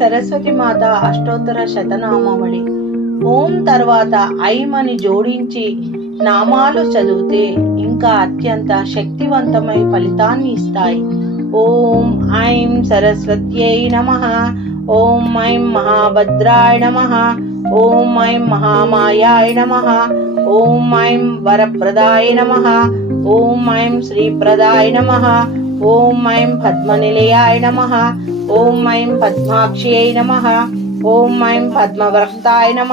సరస్వతి మాత అష్టోత్తర శతనామావళి. ఓం తర్వాత ఐమని జోడించి నామాలు చదివితే ఇంకా అత్యంత శక్తివంతమై ఫలితాన్ని ఇస్తాయి. ఓం ఐం సరస్వత్యై నమ. ఓం ఐం మహాభద్రాయ నమ. ఓం ఐం మహామాయాయ నమ. ఓం ఐం వరప్రదాయ నమ. ఓం ఐం శ్రీప్రదాయ నమ. ओम मैं पद्मनिलयाय नम ओम मैं पद्माक्षियै नम ओम मैं पद्मवरक्ताय नम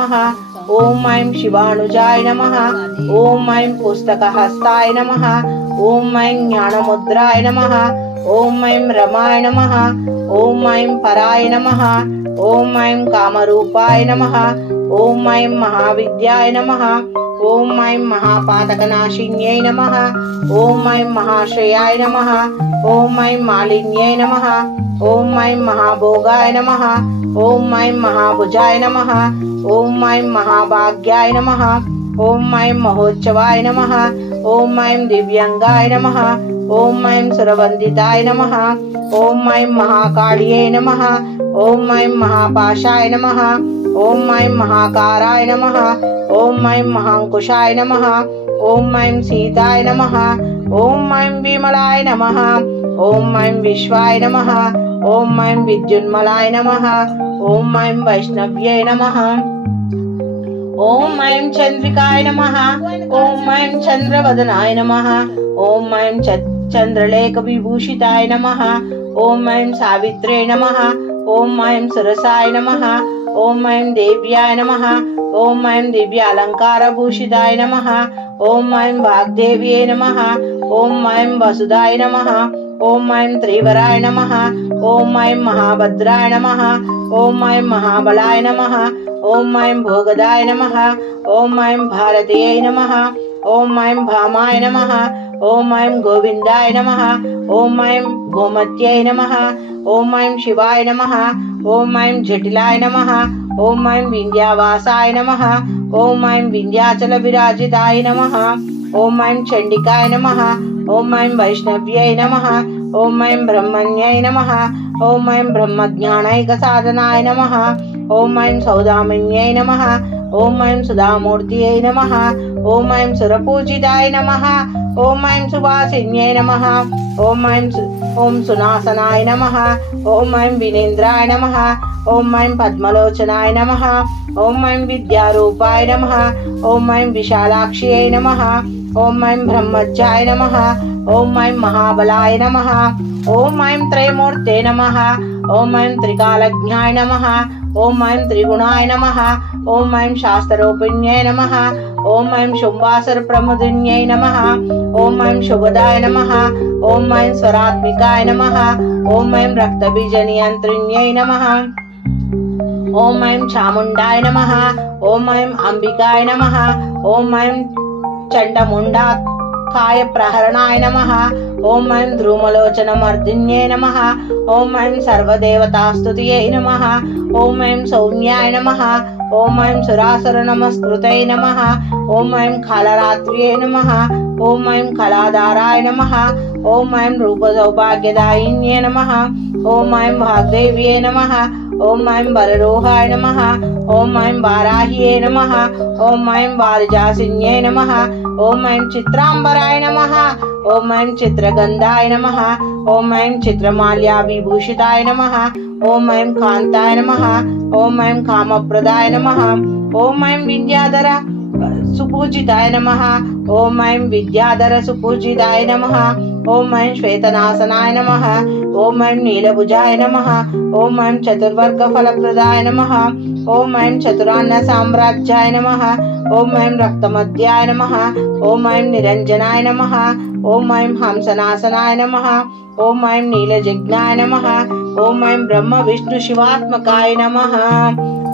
ओम मैं शिवाणुजाय नम ओम मैं पुस्तकहस्ताय नम ओम मैं ज्ञानमुद्राय नमः ओम मैं रमाय नमः ओम मैं पराय नम ओम मैं कामरूपाय नम ओम मैं महाविद्याय नम ओम मैं महापातकनाशिन्यै नमः ओम मैं महाश्रयाय नम ओम मई मालिन्य नम। ओं मई महाभोगाय नम। ओम मई महाभुजाय नम। ओम मई महाभाग्याय नम। ओम मई महोत्सवाय नम। ओम मई दिव्यांगाय नम। ओम मई सुरवंदिताय नम। ओम मई महाकाय नम। ओम मई महापाशाय नम। ఓం ఐం మహాకారాయ నమ ఓం ఐం మహాంకుశాయ నమ ఓం ఐం సీతాయ నమ ఓం ఐం విమలాయ నమ ఓం ఐం విశ్వాయ నమ ఓం ఐం విద్యున్మలాయ నమ ఓం ఐం వైష్ణవ్యై నమ ఓం ఐం చంద్రికాయ నమ ఓం ఐం చంద్రవదనాయ నమ ఓం ఐం చంద్రలేఖ విభూషితాయ నమ ఓం ఐం సావిత్రే నమ ఓం ఐం సురసాయ నమ ओम ऐं देव्याय नमः ओम ऐं दिव्य अलङ्कारभूषिताय नमः ओम ऐं वाग्देव्यै नमः ओम ऐं वसुदाय नमः ओम ऐं त्रिवराय नमः ओम ऐं महाभद्राय नमः ओम ऐं महाबलाय नमः ओम ऐं भोगदाय नमः ओम ऐं भारतीय नमः ओम ऐं भामाय नमः ओम ऐं गोविंदाय नमः ओम ऐं गोमत्यै नमः ఓం ఐం శివాయ నమ. ఓం ఐం జటిలాయ నమ. ఓం ఐం వింధ్యావాసాయ నమ. ఓం ఐం వింధ్యాచల విరాజితాయ నమ. ఓం ఐం చండికాయ నమ. ఓం ఐం వైష్ణవ్యై నమ. ఓం ఐం బ్రహ్మణ్యై నమ. ఓం ఐం బ్రహ్మజ్ఞానైక సాధనాయ నమ. ఓం ఐం సౌదామిన్యై నమ. ओम ऐं सदामूर्तियै नम ओम ऐं सुरपूजिताय नम ओम ऐं सुवासिन्यै नम ओम ऐं ओं सुनासनाय नम ओम ऐं विनेन्द्राय नम ओम ऐं पद्मलोचनाय नम ओम ऐं विद्यारूपाय नम ओम ऐं विशालाक्ष्यै नम ओम ऐं ब्रह्मज्याय नम ओम ऐं महाबलाय नम ओम ऐं त्रयमूर्ते नम ओम ऐं त्रिकालज्ञाय नम ओम ऐं त्रिगुणाय नम ओम ऐं शास्त्रोपिण्यै नमः ओम ऐं शुम्बासुरप्रमुदिन्यै नमः ओम ऐं शुभदाय नमः ओम ऐं स्वरात्मिकाय नमः ओम ऐं रक्तबीजनियन्त्रिण्यै नमः ओम ऐं चामुण्डाय नमः ओम ऐं अम्बिकाय नमः ओम ऐं चण्डमुण्डा काय प्रहरणाय नमः ओम ऐं ध्रुमलोचनमर्दिन्यै नमः ओम ऐं सर्वदेवतास्तुत्यै नमः ओम ऐं सौम्याय नमः ఓం ఐం సురాసుర నమస్కృతై నమ ఓం ఐం కాళరాత్రియై నమ ఓం ఐం కళాధారాయ నమ ఓం ఐం రూప సౌభాగ్యదాయిన్యై నమ ఓం ఐం వాగ్దేవ్యై నమ ఓం ఐం వరరోహాయ నమ ఓం ఐం వారాహ్యే నమ ఓం ఐం వారజాసిన్యై నమ ఓం ఐం చిత్రాంబరాయ నమ ఓం ఐం చిత్రగంధాయ నమ ఓం ఐం చిత్రమాల్యా విభూషితాయ నమ ఓం ఐం కాంతాయ నమ. ఓం ఐం కామప్రదాయ నమ. ఓం ఐం విద్యాధర సుపూజితాయ నమ. ఓం ఐం విద్యాధర సుపూజితాయ నమ. ఓం ఐం శ్వేతనాసనాయ నమ. ఓం ఐం నీలభుజాయ నమ. ఓం ఐం చతుర్వర్గ ఫలప్రదాయ నమ. ఓం ఐం చతురాన్న సామ్రాజ్యాయ నమ. ओम ऐं रक्तमध्याय नमः। ओम ऐं निरञ्जनाय नमः। ओम ऐं हंसनासनाय नमः। ओम ऐं नीलजिज्ञाय नमः। ओम ऐं ब्रह्मविष्णुशिवात्मकाय नमः।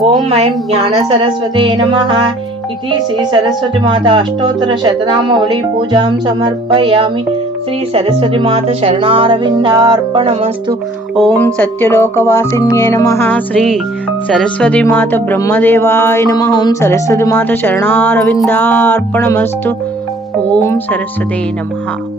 ओम ऐं ज्ञानसरस्वते नमः। इति श्रीसरस्वतीमाता अष्टोत्तरशतनामवळीपूजां समर्पयामि। శ్రీ సరస్వతి మాత శరణారవిందార్పణమస్తు. ఓం సత్యలోకవాసిన్యే నమ. శ్రీ సరస్వతి మాత బ్రహ్మదేవాయ నమ. ఓం సరస్వతి మాత శరణారవిందార్పణమస్తు. ఓం సరస్వతే నమ.